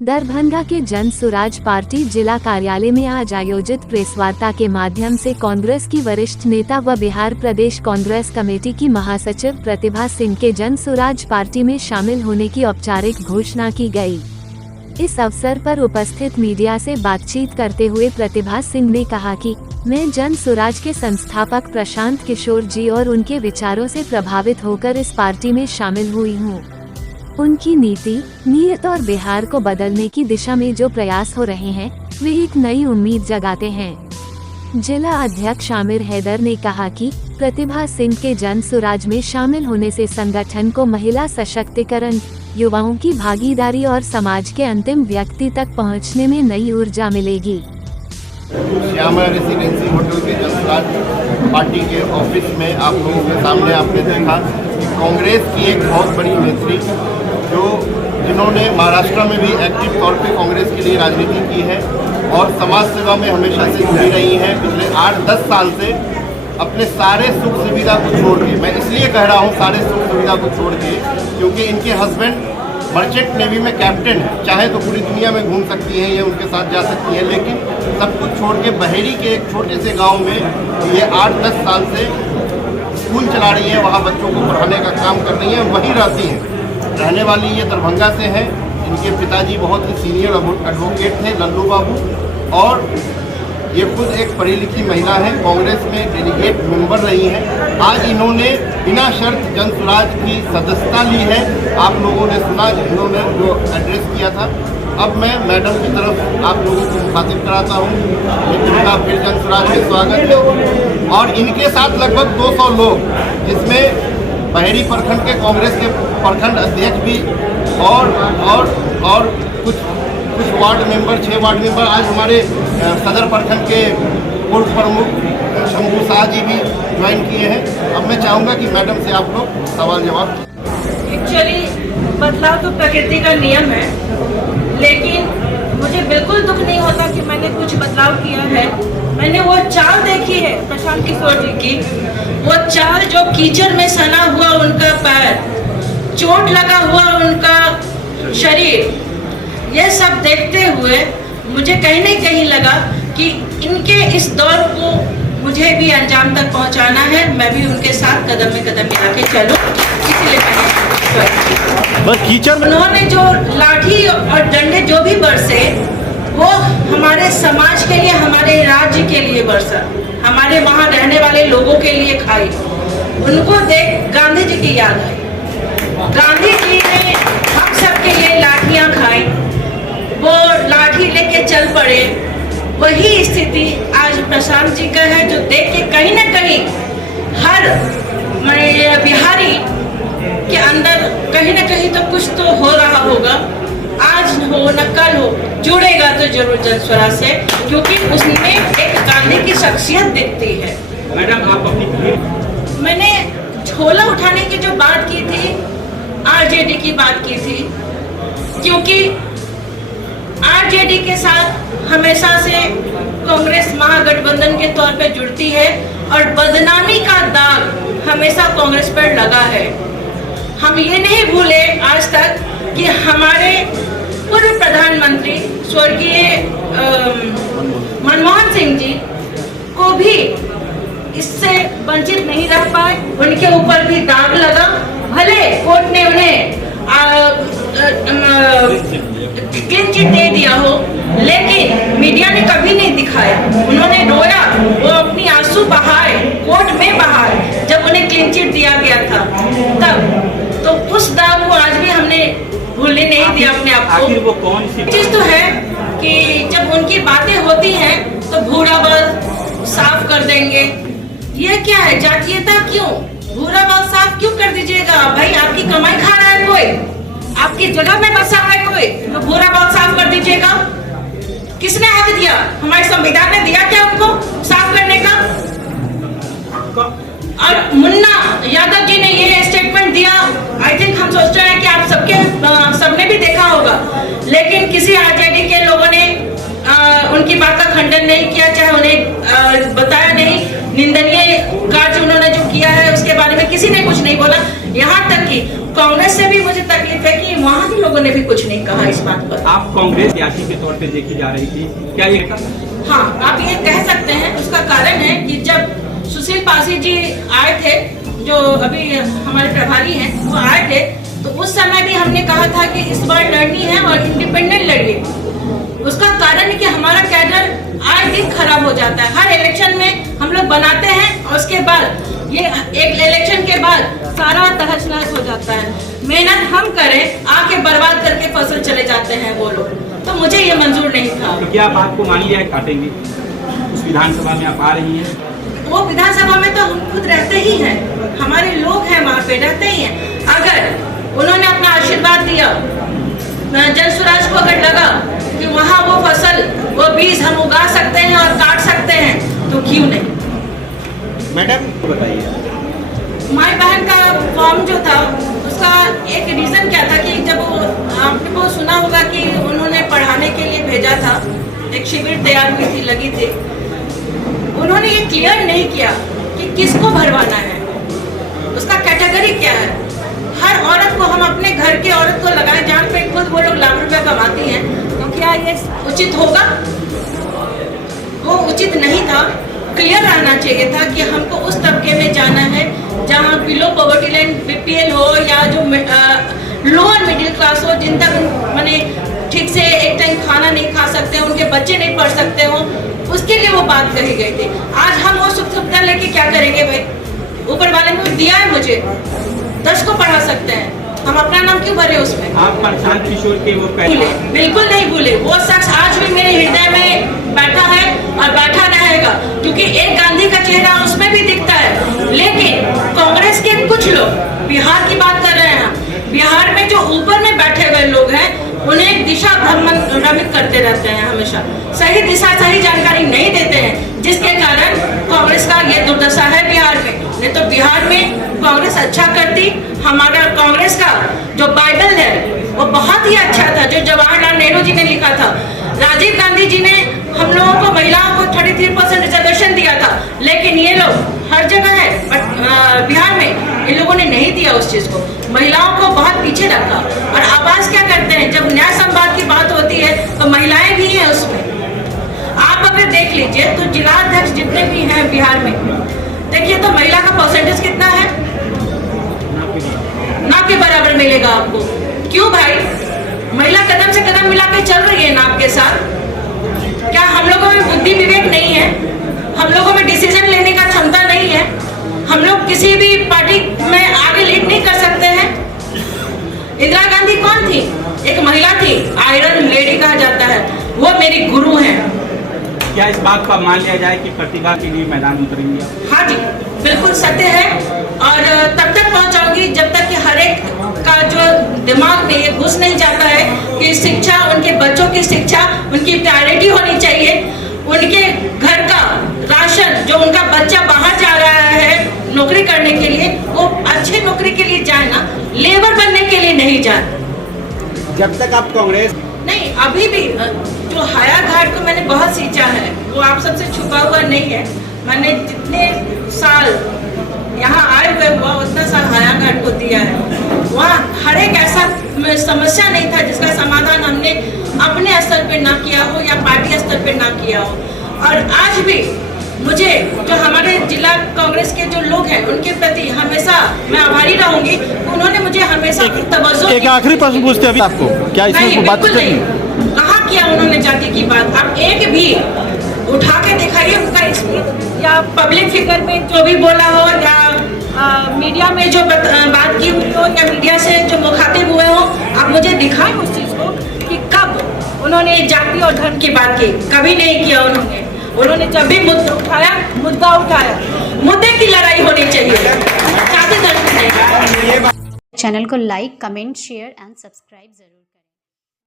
दरभंगा के जन सुराज पार्टी जिला कार्यालय में आज आयोजित प्रेस वार्ता के माध्यम से कांग्रेस की वरिष्ठ नेता व बिहार प्रदेश कांग्रेस कमेटी की महासचिव प्रतिभा सिंह के जन सुराज पार्टी में शामिल होने की औपचारिक घोषणा की गई। इस अवसर पर उपस्थित मीडिया से बातचीत करते हुए प्रतिभा सिंह ने कहा कि मैं जन सुराज के संस्थापक प्रशांत किशोर जी और उनके विचारों से प्रभावित होकर इस पार्टी में शामिल हुई हूँ। उनकी नीति, नीयत और बिहार को बदलने की दिशा में जो प्रयास हो रहे हैं वे एक नई उम्मीद जगाते हैं। जिला अध्यक्ष आमिर हैदर ने कहा कि प्रतिभा सिंह के जन सुराज में शामिल होने से संगठन को महिला सशक्तिकरण, युवाओं की भागीदारी और समाज के अंतिम व्यक्ति तक पहुंचने में नई ऊर्जा मिलेगी। श्यामा रेसिडेंसी होटल के जन सुराज पार्टी के ऑफिस में आप लोगों के सामने आपने देखा कांग्रेस की एक बहुत बड़ी नेत्री जिन्होंने महाराष्ट्र में भी एक्टिव तौर पे कांग्रेस के लिए राजनीति की है और समाज सेवा में हमेशा से जुड़ी रही हैं। पिछले 8-10 साल से अपने सारे सुख सुविधा को छोड़ के, मैं इसलिए कह रहा हूँ सारे सुख सुविधा को छोड़ के, क्योंकि इनके हस्बैंड मर्चेंट नेवी में कैप्टन है। चाहे तो पूरी दुनिया में घूम सकती हैं, ये उनके साथ जा सकती हैं, लेकिन सब कुछ छोड़ के बहेरी के एक छोटे से गाँव में ये 8-10 साल से स्कूल चला रही हैं, वहाँ बच्चों को पढ़ाने का काम कर रही हैं, वहीं रहती हैं। रहने वाली ये दरभंगा से है। इनके पिताजी बहुत ही सीनियर एडवोकेट थे, लल्लू बाबू, और ये खुद एक पढ़ी लिखी महिला है, कांग्रेस में डेलीगेट मेंबर रही हैं। आज इन्होंने बिना शर्त जन सुराज की सदस्यता ली है। आप लोगों ने सुना इन्होंने जो एड्रेस किया था। अब मैं मैडम की तरफ आप लोगों को मुखातिब कराता हूँ। मित्रों फिर जन सुराज में स्वागत है। और इनके साथ लगभग 200 लोग, जिसमें बहेरी प्रखंड के कांग्रेस के प्रखंड अध्यक्ष भी और कुछ वार्ड मेंबर, 6 वार्ड मेंबर, आज हमारे सदर प्रखंड के पूर्व प्रमुख शंभू शाह जी भी ज्वाइन किए हैं। अब मैं चाहूँगा कि मैडम से आप लोग सवाल जवाब। एक्चुअली बदलाव तो प्रकृति का नियम है, लेकिन मुझे बिल्कुल दुख नहीं होता कि मैंने कुछ बदलाव किया है। मैंने वो चाल देखी है प्रशांत किशोर जी की, वो चाल जो कीचड़ में सना हुआ उनका पैर, चोट लगा हुआ उनका शरीर, ये सब देखते हुए मुझे कहीं न कहीं लगा कि इनके इस दौर को मुझे भी अंजाम तक पहुंचाना है। मैं भी उनके साथ कदम में कदम मिला के चलूं, इसलिए मैंने उन्होंने जो लाठी और डंडे जो भी बरसे वो हमारे समाज के लिए, हमारे राज्य के लिए बरसा, हमारे वहाँ रहने वाले लोगों के लिए खाई। उनको देख गांधी जी की याद आई। गांधी जी ने हम सब के लिए लाठियाँ खाई, वो लाठी लेके चल पड़े। वही स्थिति आज प्रशांत जी का है, जो देख के कहीं ना कहीं हर बिहारी के अंदर कहीं ना कहीं तो कुछ तो हो रहा होगा। आज हो न कल हो, जुड़ेगा तो जरूर जन सुराज से, क्योंकि उसमें एक गांधी की शख्सियत दिखती है। मैडम आप अपनी, मैंने झोला उठाने की जो बात की थी, आरजेडी की बात की थी, क्योंकि आरजेडी के साथ हमेशा से कांग्रेस महागठबंधन के तौर पे जुड़ती है और बदनामी का दाग हमेशा कांग्रेस पर लगा है। हम ये नहीं भूले आज तक कि हमारे पूर्व प्रधानमंत्री स्वर्गीय मनमोहन सिंह जी को भी इससे वंचित नहीं रह पाए, उनके ऊपर भी दाग लगा। भले कोर्ट ने उन्हें क्लीन चिट दे दिया हो, लेकिन मीडिया ने कभी नहीं दिखाया। उन्होंने रोया, वो अपनी आंसू बहाए, कोर्ट में बहाए, जब उन्हें क्लीन चिट दिया गया था तब। तो उस दाग को आज भी हमने भूलने नहीं दिया अपने आप को। वो कौन सी चीज तो है कि जब उनकी बातें होती हैं तो भूरा बाल साफ कर देंगे। ये क्या है, जातीयता क्यों? भूरा बाल साफ क्यों कर दीजिएगा भाई? आपकी कमाई खा रहा है कोई, आपकी जगह में बसा है कोई, तो भूरा बाल साफ कर दीजिएगा। किसने हक दिया? हमारे संविधान ने दिया क्या उनको साफ करने का? और मुन्ना यादव जी ने ये स्टेटमेंट दिया, आई थिंक हम सोच रहे हैं कि आप सबने भी देखा होगा, लेकिन किसी आरजेडी के लोगों ने उनकी बात का खंडन नहीं किया, चाहे उन्हें बताया नहीं। निंदनीय कार्य उन्होंने जो किया है उसके बारे में किसी किसी ने कुछ नहीं बोला। यहाँ तक कि कांग्रेस से भी मुझे तकलीफ है कि वहाँ के लोगों ने भी कुछ नहीं कहा इस बात पर। आप कांग्रेस प्रत्याशी के तौर पे देखी जा रही थी, क्या ये हाँ, आप ये कह सकते हैं। उसका कारण है कि जब सुशील पासी जी आए थे, जो अभी हमारे प्रभारी हैं, वो आए थे, तो उस समय भी हमने कहा था कि इस बार लड़नी है और इंडिपेंडेंट लड़िए। उसका कारण है कि हमारा कैडर आए दिन खराब हो जाता है। हर इलेक्शन में हम लोग बनाते हैं और उसके बाद ये एक इलेक्शन के बाद सारा तहस नहस हो जाता है। मेहनत हम करें, आके बर्बाद करके फसल चले जाते हैं वो लोग, तो मुझे ये मंजूर नहीं था। तो क्या आप बात को मान लिया काटेंगे? उस विधानसभा में आप आ रही हैं? वो विधानसभा में तो हम खुद रहते ही हैं, हमारे लोग हैं वहाँ पे, रहते ही हैं। अगर उन्होंने अपना आशीर्वाद दिया, जन स्वराज को अगर लगा कि वहाँ वो फसल, वो बीज हम उगा सकते हैं और काट सकते हैं, तो क्यों नहीं। मैडम बताइए, माई बहन का फॉर्म जो था उसका एक रीजन क्या था कि जब आपने वो सुना होगा कि उन्होंने पढ़ाने के लिए भेजा था, एक शिविर तैयार हुई थी, लगी थी, उन्होंने ये क्लियर नहीं किया कि किसको भरवाना है, उसका कैटेगरी क्या है। हर औरत को, हम अपने घर की औरत को लगाए जहाँ पे खुद वो लोग लाख रुपए कमाती हैं, तो क्या ये उचित होगा? वो उचित नहीं था। क्लियर रहना चाहिए था कि हमको उस तबके में जाना है जहाँ बिलो पॉवर्टी लाइन BPL हो या जो लोअर मिडिल क्लास हो, जिन तक माने ठीक से एक टाइम खाना नहीं खा सकते, उनके बच्चे नहीं पढ़ सकते हो, उसके लिए वो बात कही गई थी। आज हम वो सुख सुविधा लेके क्या करेंगे भाई? ऊपर वाले ने दिया है मुझे, 10 को पढ़ा सकते हैं, हम अपना नाम क्यों भरे उसमें? आप प्रशांत किशोर के वो भूले, बिल्कुल नहीं भूले। वो शख्स आज भी मेरे हृदय में बैठा है और बैठा रहेगा, क्योंकि एक गांधी का चेहरा उसमें भी दिखता है। लेकिन कांग्रेस के कुछ लोग, बिहार की बात कर रहे हैं, बिहार में जो ऊपर में बैठे हुए लोग हैं, उन्हें दिशा भ्रमित करते रहते हैं, हमेशा सही दिशा, सही जानकारी नहीं देते हैं, जिसके कारण कांग्रेस का ये दुर्दशा है बिहार में। नहीं तो बिहार में कांग्रेस अच्छा करती। हमारा कांग्रेस का जो बाइबल है वो बहुत ही अच्छा था, जो जवाहरलाल नेहरू जी ने लिखा था। राजीव गांधी जी ने हम लोगों को, महिलाओं को 33% रिजर्वेशन दिया था, लेकिन ये लोग हर जगह है, बट बिहार में इन लोगों ने नहीं दिया उस चीज को, महिलाओं को बहुत पीछे रखा। और आवाज क्या करते हैं, जब न्याय संवाद की बात होती है तो महिलाएं भी हैं उसमें। आप अगर देख लीजिए तो जिला अध्यक्ष जितने भी हैं बिहार में, देखिए तो महिला का परसेंटेज कितना है, ना के बराबर मिलेगा आपको। क्यों भाई? महिला कदम से कदम मिला के चल रही है ना आपके साथ। क्या हम लोगों में बुद्धि विवेक नहीं है? हम लोगों में डिसीजन लेने का क्षमता नहीं है? हम लोग किसी भी पार्टी में आगे लीड नहीं कर सकते हैं? इंदिरा गांधी कौन थी? एक महिला थी, आयरन लेडी कहा जाता है, वो मेरी गुरु हैं। क्या इस बात को मान लिया जाए कि प्रतिभा के लिए मैदान उतरेंगे? हाँ जी, बिल्कुल सत्य है। और तब तक पहुंचाऊंगी जब तक कि हर एक का जो दिमाग में ये घुस नहीं जाता है कि शिक्षा, उनके बच्चों की शिक्षा उनकी प्रायोरिटी होनी चाहिए। उनके घर का राशन, जो उनका बच्चा बाहर जा रहा है नौकरी करने के लिए, वो अच्छी नौकरी के लिए जाए ना, लेबर बनने के लिए नहीं जाए। जब तक आप कांग्रेस नहीं, अभी भी जो हाया घाट को मैंने बहुत सींचा है, वो आप सबसे छुपा हुआ नहीं है। मैंने जितने साल यहाँ आए हुए हुआ उतना साल हाया घाट को दिया है। वहाँ हर एक ऐसा समस्या नहीं था जिसका समाधान हमने अपने स्तर पे ना किया हो या पार्टी स्तर पे ना किया हो। और आज भी मुझे जो हमारे जिला कांग्रेस के जो लोग हैं उनके प्रति हमेशा मैं आभारी रहूंगी। उन्होंने मुझे हमेशा तवज्जो। एक आखिरी प्रश्न पूछते हैं अभी आपको, क्या इसमें बात नहीं, कहाँ किया उन्होंने जाति की बात? आप एक भी उठा के दिखाइए उनका स्पीच, या पब्लिक फिगर में जो भी बोला हो, या मीडिया में जो बात की हुई हो, या मीडिया से जो मुखातिब हुए हो, आप मुझे दिखाएं उस चीज को कि कब उन्होंने जाति और धर्म की बात की। कभी नहीं किया उन्होंने जब भी मुद्दा उठाया, मुद्दे की लड़ाई होनी चाहिए, जाति धर्म की नहीं। चैनल को like, comment, share and subscribe जरूर।